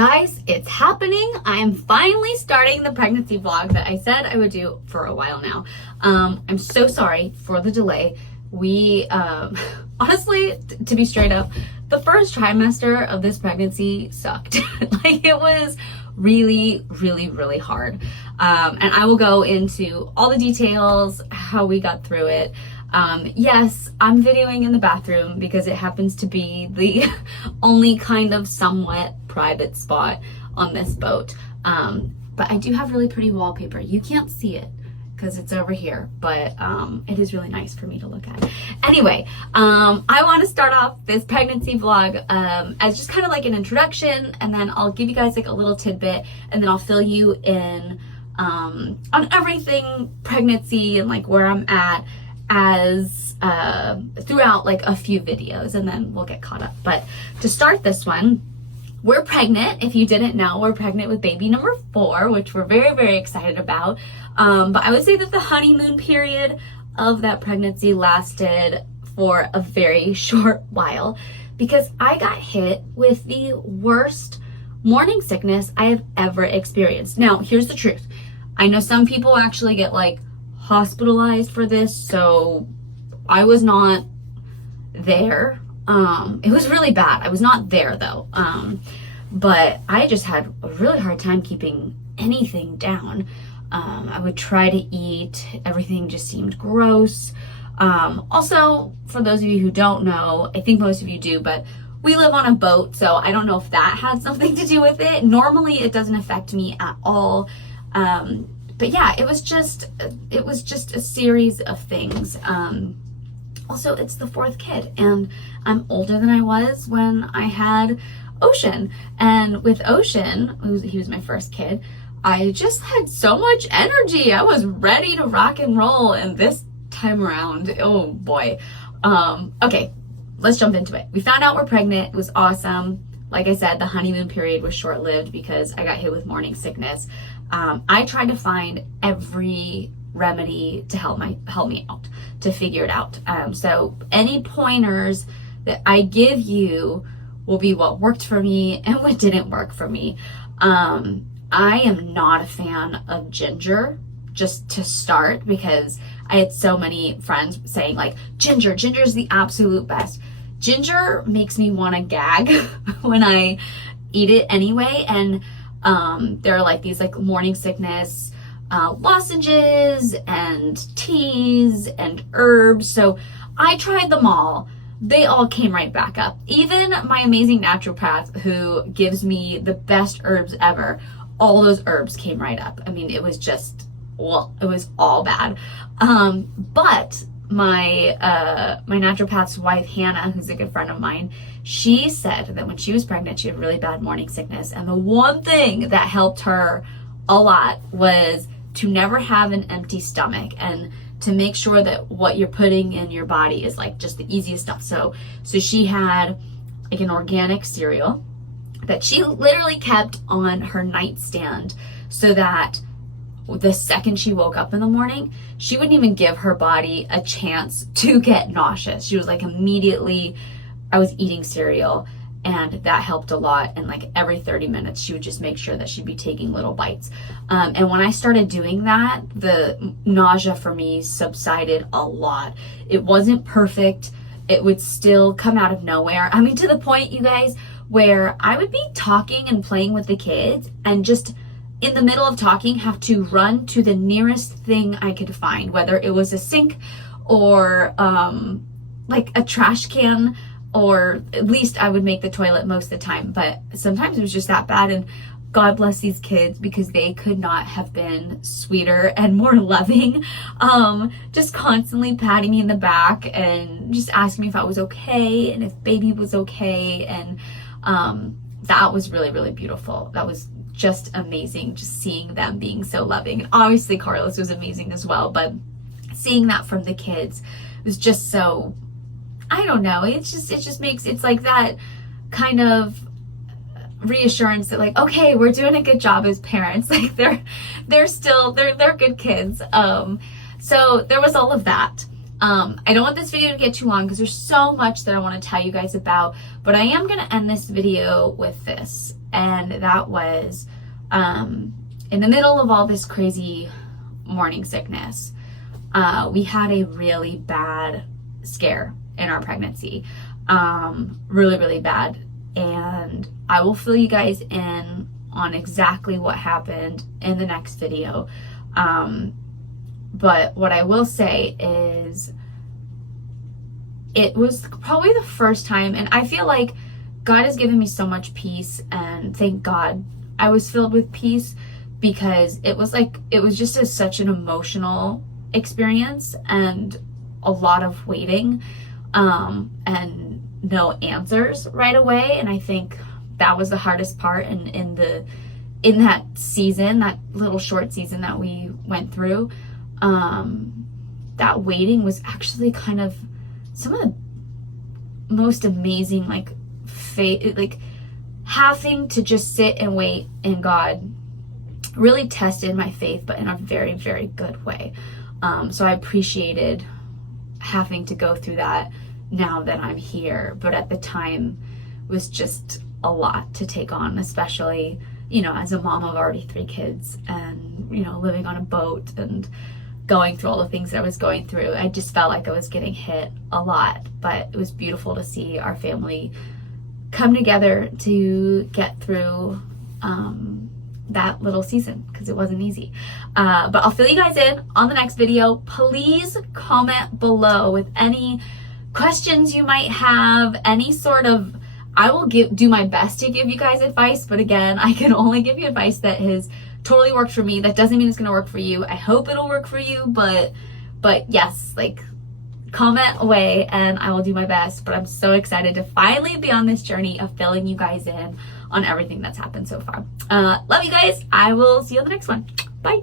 Guys, it's happening. I am finally starting the pregnancy vlog that I said I would do for a while now. I'm so sorry for the delay. We, honestly, to be straight up, the first trimester of this pregnancy sucked. Like, it was really, really hard. And I will go into all the details, how we got through it. Yes, I'm videoing in the bathroom because it happens to be the only kind of somewhat private spot on this boat. But I do have really pretty wallpaper. You can't see it because it's over here, but it is really nice for me to look at. Anyway, I want to start off this pregnancy vlog as just kind of like an introduction, and then I'll give you guys like a little tidbit, and then I'll fill you in on everything pregnancy and like where I'm at as throughout like a few videos, and then we'll get caught up. But to start this one, we're pregnant. If you didn't know, we're pregnant with baby number 4, which we're very excited about. But I would say that the honeymoon period of that pregnancy lasted for a very short while because I got hit with the worst morning sickness I have ever experienced. Now, here's the truth. I know some people actually get like hospitalized for this, so I was not there. It was really bad. I was not there though. But I just had a really hard time keeping anything down. I would try to eat. Everything just seemed gross. Also, for those of you who don't know, I think most of you do, but we live on a boat, so I don't know if that had something to do with it. Normally, it doesn't affect me at all. But yeah, it was just a series of things. Also, it's the 4th kid, and I'm older than I was when I had Ocean. And with Ocean, he was my first kid, I just had so much energy. I was ready to rock and roll, and this time around, oh boy. Okay, let's jump into it. We found out we're pregnant. It was awesome. Like I said, the honeymoon period was short-lived because I got hit with morning sickness. I tried to find every remedy to help me out, to figure it out. So any pointers that I give you will be what worked for me and what didn't work for me. I am not a fan of ginger, just to start, because I had so many friends saying like, ginger's the absolute best. Ginger makes me want to gag when I eat it anyway. And there are like these like morning sickness lozenges and teas and herbs. So I tried them all. They all came right back up. Even my amazing naturopath who gives me the best herbs ever, all those herbs came right up. I mean, it was just, well, it was all bad. But my naturopath's wife, Hannah, who's a good friend of mine, she said that when she was pregnant, she had really bad morning sickness. And the one thing that helped her a lot was to never have an empty stomach and to make sure that what you're putting in your body is like just the easiest stuff. So she had like an organic cereal that she literally kept on her nightstand so that the second she woke up in the morning, she wouldn't even give her body a chance to get nauseous. She was like, immediately I was eating cereal, and that helped a lot. And like every 30 minutes, she would just make sure that she'd be taking little bites. And when I started doing that, the nausea for me subsided a lot. It wasn't perfect. It would still come out of nowhere. I mean, to the point, you guys, where I would be talking and playing with the kids and just in the middle of talking have to run to the nearest thing I could find, whether it was a sink or like a trash can, or at least I would make the toilet most of the time. But sometimes it was just that bad, and God bless these kids because they could not have been sweeter and more loving. Just constantly patting me in the back and just asking me if I was okay and if baby was okay. And that was really beautiful. That was just amazing, just seeing them being so loving. And obviously Carlos was amazing as well, but seeing that from the kids was just so, I don't know, it just makes, it's like that kind of reassurance that like, okay, we're doing a good job as parents. Like they're good kids. So there was all of that. I don't want this video to get too long because there's so much that I want to tell you guys about, but I am going to end this video with this. And that was in the middle of all this crazy morning sickness. We had a really bad scare in our pregnancy, really, really bad. And I will fill you guys in on exactly what happened in the next video. But what I will say is it was probably the first time, and I feel like God has given me so much peace, and thank God I was filled with peace, because it was just such an emotional experience and a lot of waiting, and no answers right away. And I think that was the hardest part in that season, that little short season that we went through. That waiting was actually kind of some of the most amazing, like, faith, like having to just sit and wait in God really tested my faith, but in a very, very good way. So I appreciated having to go through that now that I'm here, but at the time was just a lot to take on, especially, you know, as a mom of already 3 kids and, you know, living on a boat and going through all the things that I was going through. I just felt like I was getting hit a lot, but it was beautiful to see our family come together to get through that little season, because it wasn't easy. But I'll fill you guys in on the next video. Please comment below with any questions you might have, any sort of, I will do my best to give you guys advice, but again, I can only give you advice that has totally worked for me. That doesn't mean it's going to work for you. I hope it'll work for you, but yes, like, comment away and I will do my best. But I'm so excited to finally be on this journey of filling you guys in on everything that's happened so far. Love you guys. I will see you on the next one. Bye.